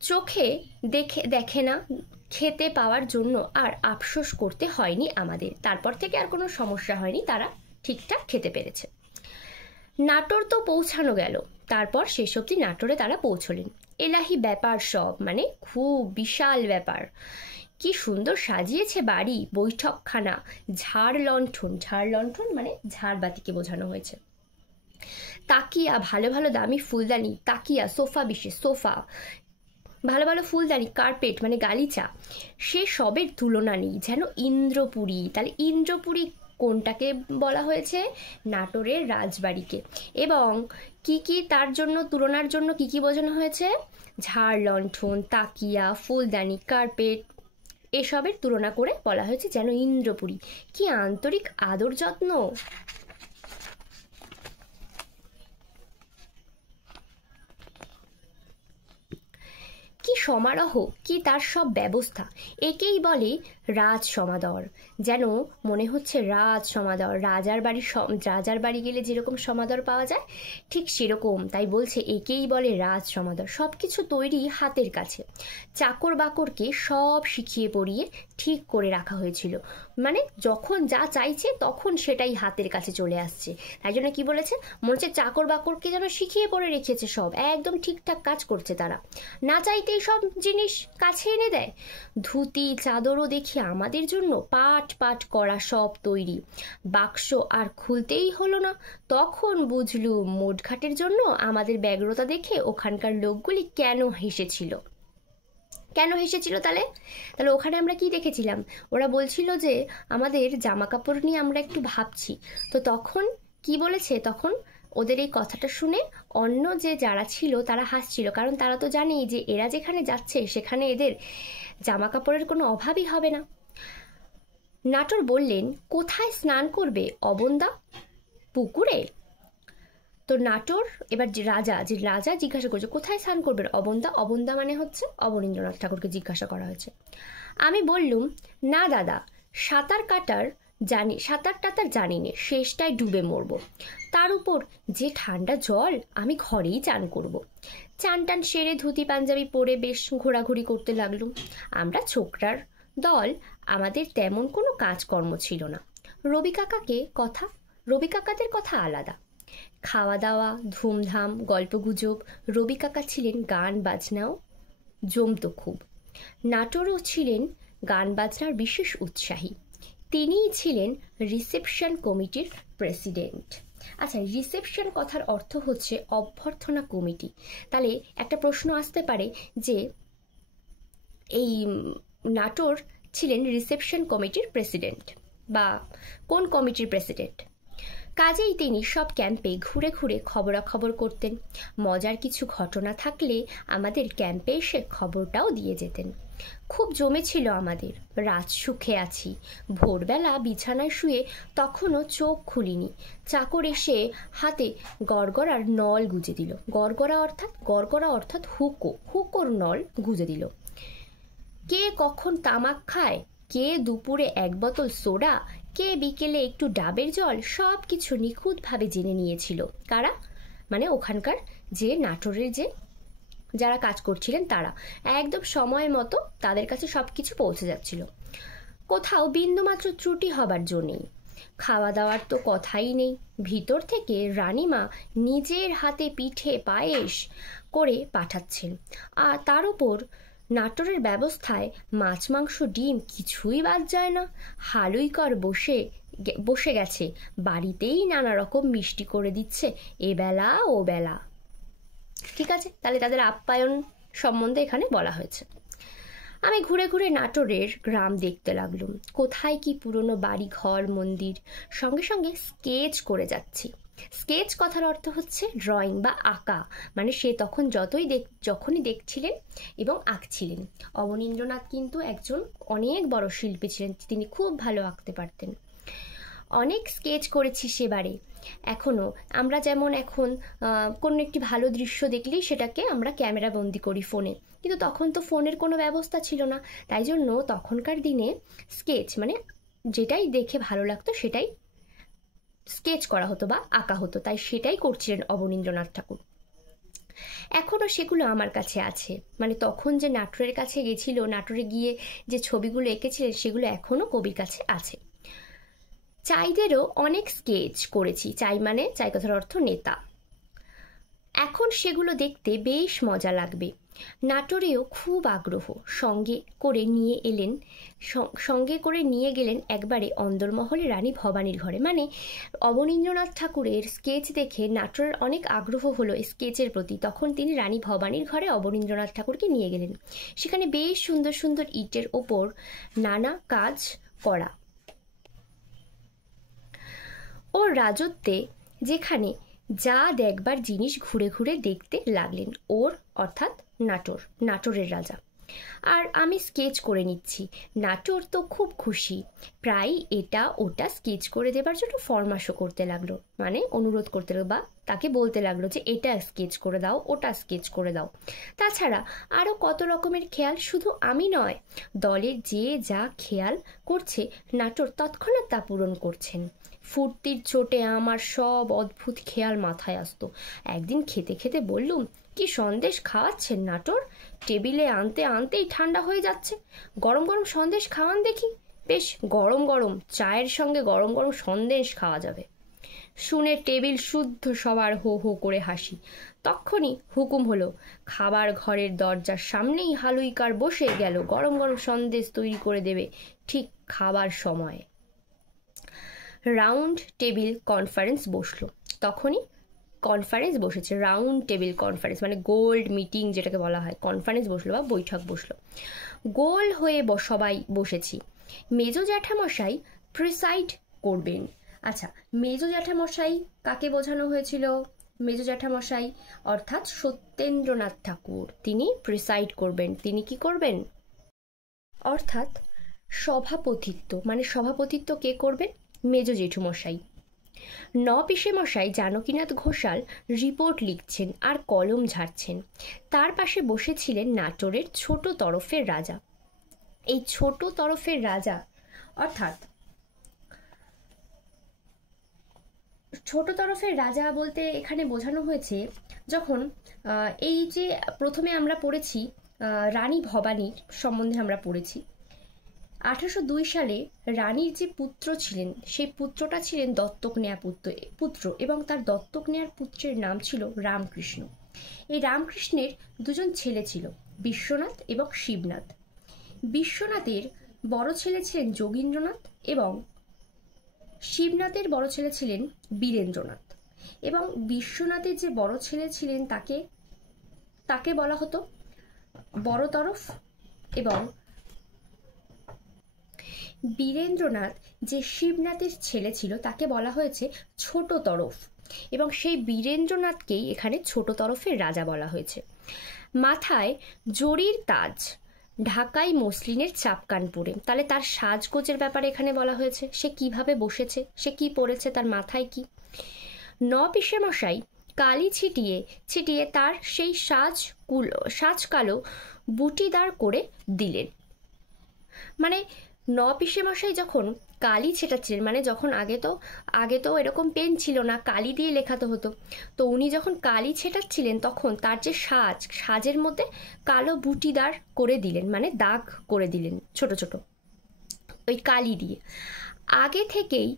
চোখে দেখে দেখে না খেতে পাওয়ার জন্য আর আফসোস করতে হয়নি আমাদের। তারপর থেকে আর কোনো সমস্যা হয়নি, তারা ঠিকঠাক খেতে পেরেছে। নাটোর তো পৌঁছানো গেল, তারপর শেষ অবধি নাটোরে তারা পৌঁছলেন। এলাহি ব্যাপার সব, মানে খুব বিশাল ব্যাপার। কি সুন্দর সাজিয়েছে বাড়ি, বৈঠকখানা, ঝাড় লণ্ঠন মানে ঝাড়বাতিকে বোঝানো হয়েছে। তাকিয়া, ভালো ভালো দামি ফুলদানি, তাকিয়া, সোফা, বিশেষ সোফা, ভালো ভালো ফুলদানি, কার্পেট মানে গালিচা, সে সবের তুলনা নেই, যেন ইন্দ্রপুরী। তাহলে ইন্দ্রপুরী কোনটাকে বলা হয়েছে? নাটোরের রাজবাড়িকে। এবং কি কি তার জন্য, তুলনার জন্য কি কি বোঝানো হয়েছে? ঝাড় লণ্ঠন, তাকিয়া, ফুলদানি, কার্পেট, এসবের তুলনা করে বলা হয়েছে যেন ইন্দ্রপুরী। কি আন্তরিক আদর যত্ন! কি সমারোহ, কি তার সব ব্যবস্থা! একেই বলে রাজ সমাদর। যেন মনে হচ্ছে রাজ সমাদর, রাজার বাড়ি গেলে যেরকম সমাদর পাওয়া যায় ঠিক সেরকম। তাই বলছে একেই বলে রাজ সমাদর। সব কিছু তৈরি হাতের কাছে, চাকর বাকরকে সব শিখিয়ে পড়িয়ে ঠিক করে রাখা হয়েছিল। মানে যখন যা চাইছে তখন সেটাই হাতের কাছে চলে আসছে। তাই জন্য কি বলেছে, মনে হচ্ছে চাকর বাকরকে যেন শিখিয়ে পড়ে রেখেছে, সব একদম ঠিকঠাক কাজ করছে তারা, না চাইতেই সব জিনিস কাছে এনে দেয়। ধুতি চাদরও দেখি আমাদের জন্য পাট পাট করা সব তৈরি। বাক্স আর খুলতেই হলো না, তখন বুঝলুম মোটঘাটের জন্য আমাদের ব্যগ্রতা দেখে ওখানকার লোকগুলি কেন হেসেছিল। তাহলে তাহলে ওখানে আমরা কি দেখেছিলাম? ওরা বলছিল যে আমাদের জামা কাপড় নিয়ে আমরা একটু ভাবছি। তো তখন কি বলেছে, তখন ওদের এই কথাটা শুনে অন্য যে যারা ছিল তারা হাসছিল, কারণ তারা তো জানেই যে এরা যেখানে যাচ্ছে সেখানে এদের জামা কাপড়ের কোনো অভাবই হবে না। নাটোর বললেন, কোথায় স্নান করবে অবন্দা? পুকুরে? তো নাটোর এবার রাজা জিজ্ঞাসা করছে কোথায় স্নান করবে অবন্দা? অবন্দা মানে হচ্ছে অবনীন্দ্রনাথ ঠাকুরকে জিজ্ঞাসা করা হয়েছে। আমি বললুম, না দাদা, সাঁতার টাতার জানি নে, শেষটায় ডুবে মরবো। তার উপর যে ঠান্ডা জল, আমি ঘরেই চান করব। চান টান সেরে ধুতি পাঞ্জাবি পরে বেশ ঘোরাঘুরি করতে লাগলুম। আমরা ছোকরার দল, আমাদের তেমন কোনো কাজকর্ম ছিল না। রবি কাকাদের কথা আলাদা, খাওয়া দাওয়া, ধুমধাম, গল্পগুজব। রবি কাকা ছিলেন গান বাজনাও জমত খুব। নাটোরও ছিলেন গান বাজনার বিশেষ উৎসাহী। তিনিই ছিলেন রিসেপশন কমিটির প্রেসিডেন্ট। আচ্ছা, রিসেপশন কথার অর্থ হচ্ছে অভ্যর্থনা কমিটি। তাহলে একটা প্রশ্ন আসতে পারে যে এই নাটোর ছিলেন রিসেপশন কমিটির প্রেসিডেন্ট বা কোন কমিটির প্রেসিডেন্ট? কাজেই তিনি সব ক্যাম্পে ঘুরে ঘুরে খবরাখবর করতেন। মজার কিছু ঘটনা থাকলে আমাদের ক্যাম্পে এসে খবরটাও দিয়ে যেতেন। খুব জমেছিল আমাদের। রাত সুখে আছি, ভোরবেলা বিছানায় শুয়ে তখনও চোখ খুলিনি, চাকর এসে হাতে গড়গড়ার নল গুজে দিল। গড়গড়া অর্থাৎ হুকোর নল গুজে দিল। কে কখন তামাক খায়, কে দুপুরে এক বোতল সোডা, কে বিকেলে একটু ডাবের জল, সব কিছু নিখুঁতভাবে জেনে নিয়েছিল। কারা? মানে ওখানকার যে নাটোরের যে যারা কাজ করছিলেন তারা একদম সময় মতো তাদের কাছে সব কিছু পৌঁছে যাচ্ছিল। কোথাও বিন্দুমাত্র ত্রুটি হবার জো নেই। খাওয়া দাওয়ার তো কথাই নেই। ভিতর থেকে রানীমা নিজের হাতে পিঠে পায়েস করে পাঠাচ্ছেন। আর তার উপর নাটোরের ব্যবস্থায় মাছ মাংস ডিম কিছুই বাদ যায় না। হালুইকর বসে গেছে, বাড়িতেই নানা রকম মিষ্টি করে দিচ্ছে এবেলা ও বেলা। ঠিক আছে, তাহলে তাদের আপ্যায়ন সম্বন্ধে এখানে বলা হয়েছে। আমি ঘুরে ঘুরে নাটোরের গ্রাম দেখতে লাগলুম। কোথায় কি পুরনো বাড়ি ঘর মন্দির, সঙ্গে সঙ্গে স্কেচ করে যাচ্ছি। স্কেচ কথার অর্থ হচ্ছে ড্রয়িং বা আঁকা। মানে সে তখন যখনই দেখছিলেন এবং আঁকছিলেন। অবনীন্দ্রনাথ কিন্তু একজন অনেক বড় শিল্পী ছিলেন, তিনি খুব ভালো আঁকতে পারতেন। অনেক স্কেচ করেছি সেবারে। এখনও আমরা যেমন এখন কোনো একটি ভালো দৃশ্য দেখলেই সেটাকে আমরা ক্যামেরা বন্দি করি ফোনে, কিন্তু তখন তো ফোনের কোনো ব্যবস্থা ছিল না। তাই জন্য তখনকার দিনে স্কেচ মানে যেটাই দেখে ভালো লাগতো সেটাই স্কেচ করা হতো বা আঁকা হতো। তাই সেটাই করছিলেন অবনীন্দ্রনাথ ঠাকুর। এখনও সেগুলো আমার কাছে আছে, মানে তখন যে নাটোরের কাছে গেছিল, নাটোরে গিয়ে যে ছবিগুলো এঁকেছিলেন সেগুলো এখনও কবির কাছে আছে। চাইদেরও অনেক স্কেচ করেছি, চাই মানে চাই কথার অর্থ নেতা। এখন সেগুলো দেখতে বেশ মজা লাগবে। নাটোরেও খুব আগ্রহ, সঙ্গে করে নিয়ে গেলেন একবারে অন্দরমহলে রানী ভবানীর ঘরে। মানে অবনীন্দ্রনাথ ঠাকুরের স্কেচ দেখে নাটোরের অনেক আগ্রহ হলো স্কেচের প্রতি, তখন তিনি রানী ভবানীর ঘরে অবনীন্দ্রনাথ ঠাকুরকে নিয়ে গেলেন। সেখানে বেশ সুন্দর সুন্দর ইটের ওপর নানা কাজ করা। ওর রাজত্বে যেখানে যা দেখবার জিনিস ঘুরে ঘুরে দেখতে লাগলেন, ওর অর্থাৎ নাটোরের রাজা। আর আমি স্কেচ করে নিচ্ছি। নাটোর তো খুব খুশি, প্রায় এটা ওটা স্কেচ করে দেবার জন্য ফরমাশও করতে লাগলো, মানে অনুরোধ করতে লাগলো বা তাকে বলতে লাগলো যে এটা স্কেচ করে দাও, ওটা স্কেচ করে দাও। তাছাড়া আরও কত রকমের খেয়াল, শুধু আমি নয়, দলের যে যা খেয়াল করছে নাটোর তৎক্ষণাৎ তা পূরণ করছেন। ফুর্তির চোটে আমার সব অদ্ভুত খেয়াল মাথায় আসতো। একদিন খেতে খেতে বললুম, কি সন্দেশ খাওয়াচ্ছেন নাটোর? টেবিলে আনতে আনতেই ঠান্ডা হয়ে যাচ্ছে। গরম গরম সন্দেশ খাওয়ান দেখি। বেশ গরম গরম চায়ের সঙ্গে গরম গরম সন্দেশ খাওয়া যাবে। শুনে টেবিল শুদ্ধ সবার হো হো করে হাসি। তখনই হুকুম হলো, খাবার ঘরের দরজার সামনেই হালুইকার বসে গেল গরম গরম সন্দেশ তৈরি করে দেবে ঠিক খাবার সময়ে। রাউন্ড টেবিল কনফারেন্স বসলো। তখনই কনফারেন্স বসেছে, রাউন্ড টেবিল কনফারেন্স মানে গোল্ড মিটিং যেটাকে বলা হয়, কনফারেন্স বসলো বা বৈঠক বসলো। গোল হয়ে সবাই বসেছি। মেজো জ্যাঠামশাই প্রিসাইড করবেন। আচ্ছা, মেজো জ্যাঠামশাই কাকে বোঝানো হয়েছিল? মেজো জ্যাঠামশাই অর্থাৎ সত্যেন্দ্রনাথ ঠাকুর, তিনি প্রিসাইড করবেন। তিনি কি করবেন? অর্থাৎ সভাপতিত্ব, মানে সভাপতিত্ব কে করবেন? মেজো জেঠুমশাই। পিসে মশাই জানকীনাথ ঘোষাল রিপোর্ট লিখছেন আর কলম ঝাড়ছেন। তার পাশে বসেছিলেন নাটোরের ছোট তরফের রাজা। এই ছোট তরফের রাজা অর্থাৎ ছোট তরফের রাজা বলতে এখানে বোঝানো হয়েছে, যখন এই যে প্রথমে আমরা পড়েছি রানী ভবানীর সম্বন্ধে আমরা পড়েছি। 1802 সালে রানীর যে পুত্র ছিলেন, সেই পুত্রটা ছিলেন দত্তক নেয়া পুত্র এবং তার দত্তক নেয়ার পুত্রের নাম ছিল রামকৃষ্ণ। এই রামকৃষ্ণের দুজন ছেলে ছিল, বিশ্বনাথ এবং শিবনাথ। বিশ্বনাথের বড় ছেলে ছিলেন যোগীন্দ্রনাথ এবং শিবনাথের বড় ছেলে ছিলেন বীরেন্দ্রনাথ। এবং বিশ্বনাথের যে বড় ছেলে ছিলেন তাকে বলা হতো বড় তরফ, এবং বীরেন্দ্রনাথ যে শিবনাথের ছেলে ছিল তাকে বলা হয়েছে ছোট তরফ, এবং সেই বীরেন্দ্রনাথকেই এখানে ছোট তরফের রাজা বলা হয়েছে। মাথায় জরির তাজ, ঢাকাই মসলিনের চাপকান পরে, তাহলে তার সাজগোজের ব্যাপারে এখানে বলা হয়েছে, সে কিভাবে বসেছে, সে কি পরেছে, তার মাথায় কি। পিসে মশাই কালি ছিটিয়ে তার সেই সাজ কালো বুটিদার করে দিলেন। মানে পিসে মশাই যখন কালি ছেটাচ্ছিলেন, মানে যখন আগে তো এরকম পেন ছিল না, কালি দিয়ে লেখাতে হতো, তো উনি যখন কালি ছেটাচ্ছিলেন তখন তার যে সাজের মধ্যে কালো বুটিদার করে দিলেন, মানে দাগ করে দিলেন ছোট ছোট ওই কালি দিয়ে। আগে থেকেই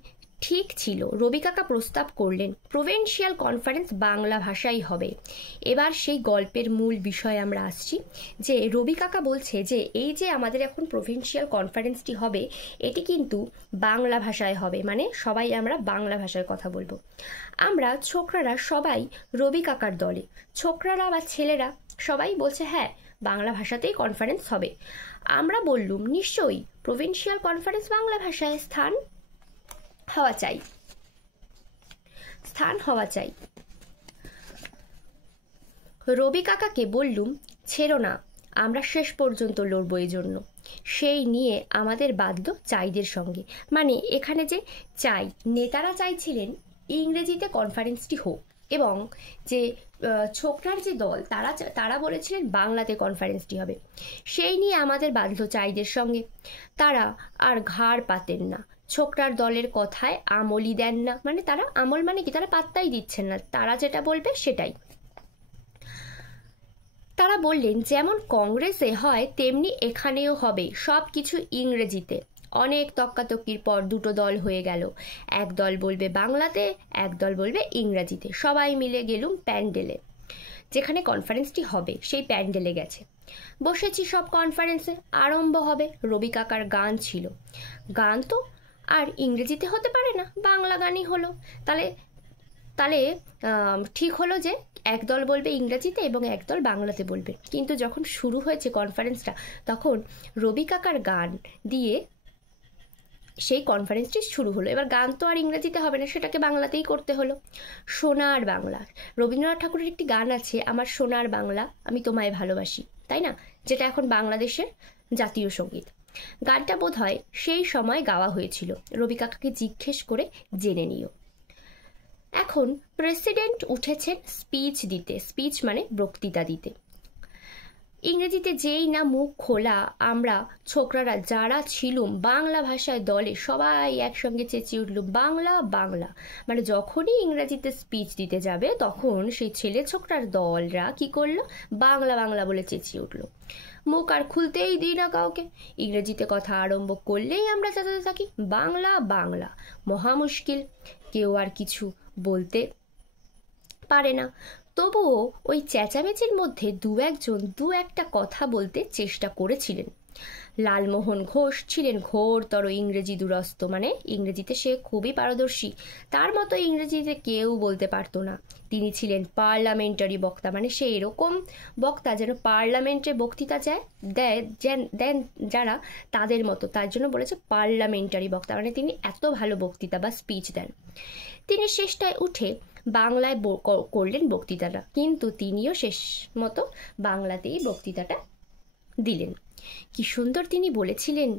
ঠিক ছিল, রবি কাকা প্রস্তাব করলেন প্রভিন্সিয়াল কনফারেন্স বাংলা ভাষাই হবে। এবার সেই গল্পের মূল বিষয়ে আমরা আসছি, যে রবি কাকা বলছে যে এই যে আমাদের এখন প্রভিন্সিয়াল কনফারেন্সটি হবে, এটি কিন্তু বাংলা ভাষায় হবে, মানে সবাই আমরা বাংলা ভাষায় কথা বলবো। আমরা ছোকরারা সবাই রবি কাকার দলে, ছোকরারা বা ছেলেরা সবাই বলছে হ্যাঁ বাংলা ভাষাতেই কনফারেন্স হবে। আমরা বললুম নিশ্চয়ই প্রভিন্সিয়াল কনফারেন্স বাংলা ভাষায় স্থান হওয়া চাই। রবি কাকাকে বললুম ছেড়ো না, আমরা শেষ পর্যন্ত লড়বো এই জন্য। সেই নিয়ে আমাদের বাঁধল চাইদের সঙ্গে। মানে এখানে যে নেতারা চাইছিলেন ইংরেজিতে কনফারেন্সটি হোক, এবং যে ছোকরার যে দল তারা বলেছিলেন বাংলাতে কনফারেন্সটি হবে। সেই নিয়ে আমাদের বাঁধল চাইদের সঙ্গে। তারা আর ঘাড় পাতেন না, ছোকরার দলের কথায় আমলই দেন না। মানে তারা আমল মানে কি, তারা পাত্তাই দিচ্ছেন না, তারা যেটা বলবে সেটাই। তারা বললেন যেমন কংগ্রেসে হয় তেমনি এখানেও হবে, সব কিছু ইংরেজিতে। অনেক তক্কাতক্কির পর দুটো দল হয়ে গেল, এক দল বলবে বাংলাতে, এক দল বলবে ইংরাজিতে। সবাই মিলে গেলুম প্যান্ডেলে, যেখানে কনফারেন্সটি হবে সেই প্যান্ডেলে গেছে। বসেছি সব, কনফারেন্সে আরম্ভ হবে। রবি কাকার গান ছিল। গান তো আর ইংরেজিতে হতে পারে না, বাংলা গানই হলো। তাহলে তাহলে ঠিক হলো যে একদল বলবে ইংরেজিতে এবং একদল বাংলাতে বলবে। কিন্তু যখন শুরু হয়েছে কনফারেন্সটা, তখন রবি কাকার গান দিয়ে সেই কনফারেন্সটি শুরু হলো। এবার গান তো আর ইংরেজিতে হবে না, সেটাকে বাংলাতেই করতে হলো। সোনার বাংলা, রবীন্দ্রনাথ ঠাকুরের একটি গান আছে, আমার সোনার বাংলা আমি তোমায় ভালোবাসি, তাই না, যেটা এখন বাংলাদেশের জাতীয় সঙ্গীত। গানটা বোধ হয় সেই সময় গাওয়া হয়েছিল। রবি কাকাকে জিজ্ঞেস করে জেনে নিও। এখন প্রেসিডেন্ট উঠেছেন স্পিচ দিতে, স্পিচ মানে বক্তৃতা দিতে। ইংরেজিতে যেই না মুখ খোলা, আমরা ছোকরারা যারা ছিলুম বাংলা ভাষায় দলে সবাই একসঙ্গে চেঁচিয়ে উঠল বাংলা বাংলা। মানে যখনই ইংরেজিতে স্পিচ দিতে যাবে তখন সেই ছেলে ছোকরার দলরা কি করলো, বাংলা বাংলা বলে চেঁচিয়ে উঠল। মুখ আর খুলতেই দিই না কাউকে, ইংরেজিতে কথা আরম্ভ করলেই আমরা চেঁচাতে থাকি বাংলা বাংলা। মহা মুশকিল, কেউ আর কিছু বলতে পারে না। তবুও ওই চেঁচামেচির মধ্যে দু একজন দু একটা কথা বলতে চেষ্টা করেছিলেন। লালমোহন ঘোষ ছিলেন ঘোরতর ইংরেজি দুরস্ত, মানে ইংরেজিতে সে খুবই পারদর্শী, তার মতো ইংরেজিতে কেউ বলতে পারতো না। তিনি ছিলেন পার্লামেন্টারি বক্তা, মানে সে এরকম বক্তা যেন পার্লামেন্টে বক্তৃতা দেন যারা তাদের মতো, তার জন্য বলেছে পার্লামেন্টারি বক্তা, মানে তিনি এত ভালো বক্তৃতা বা স্পিচ দেন। তিনি শেষটায় উঠে বাংলায় করলেন বক্তৃতাটা, কিন্তু তিনিও শেষ মতো বাংলাতেই বক্তৃতাটা দিলেন। কি সুন্দর তিনি বলেছিলেন,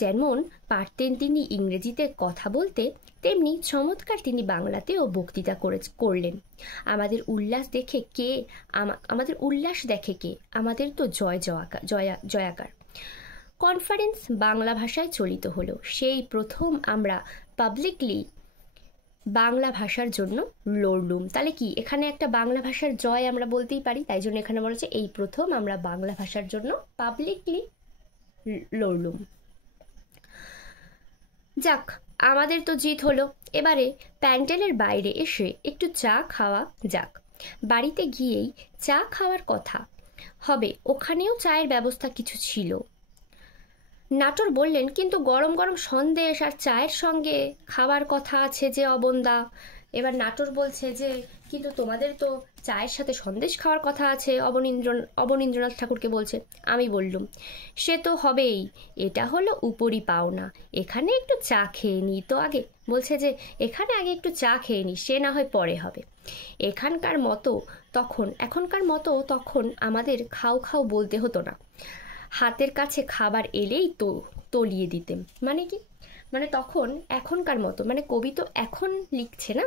যেমন পারতেন তিনি ইংরেজিতে কথা বলতে, তেমনি চমৎকার তিনি বাংলাতেও বক্তৃতা করলেন। আমাদের উল্লাস দেখে কে আমাদের তো জয়াকার। কনফারেন্স বাংলা ভাষায় চলিত হলো। সেই প্রথম আমরা পাবলিকলি বাংলা ভাষার জন্য লড়লুম। তাহলে কি এখানে একটা বাংলা ভাষার জয় আমরা বলতেই পারি, তাই জন্য এখানে বলেছে এই প্রথম আমরা বাংলা ভাষার জন্য পাবলিকলি লড়লুম। যাক, আমাদের তো জিত হলো। এবারে প্যান্ডেলের বাইরে এসে একটু চা খাওয়া যাক। বাড়িতে গিয়েই চা খাওয়ার কথা হবে, ওখানেও চায়ের ব্যবস্থা কিছু ছিল। নাটোর বললেন, কিন্তু গরম গরম সন্দেশ আর চায়ের সঙ্গে খাবার কথা আছে যে অবন্দা। এবার নাটোর বলছে যে কিন্তু তোমাদের তো চায়ের সাথে সন্দেশ খাওয়ার কথা আছে, অবনীন্দ্রনাথ ঠাকুরকে বলছে। আমি বললুম, সে তো হবেই, এটা হলো উপরি পাওনা, এখানে একটু চা খেয়ে নিই তো আগে। বলছে যে এখানে আগে একটু চা খেয়ে নিই, সে না হয় পরে হবে। এখনকার মতো তখন আমাদের খাও খাও বলতে হতো না, হাতের কাছে খাবার এলেই তো তলিয়ে দিতেন। মানে কি, মানে তখন এখনকার মতো, মানে কবি তো এখন লিখছে না,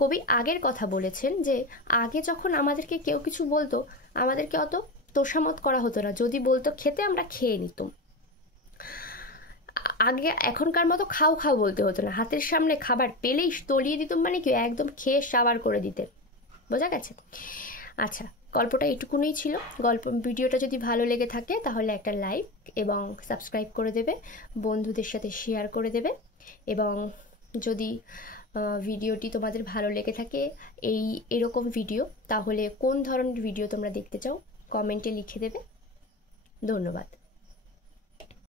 কবি আগের কথা বলেছেন যে আগে যখন আমাদেরকে কেউ কিছু বলতো আমাদেরকে অত তোষামত করা হতো না, যদি বলতো খেতে আমরা খেয়ে নিতাম। আগে এখনকার মতো খাও খাও বলতে হতো না, হাতের সামনে খাবার পেলেই তলিয়ে দিতাম, মানে কি একদম খেয়ে সাবার করে দিতে। বোঝা গেছে? আচ্ছা, গল্পটা এইটুকুনি ছিল। ভিডিওটা যদি ভালো লেগে থাকে তাহলে একটা লাইক এবং সাবস্ক্রাইব করে দেবে, বন্ধুদের সাথে শেয়ার করে দেবে। এবং যদি ভিডিওটি তোমাদের ভালো লেগে থাকে এরকম ভিডিও, তাহলে কোন ধরনের ভিডিও তোমরা দেখতে চাও কমেন্টে লিখে দেবে। ধন্যবাদ।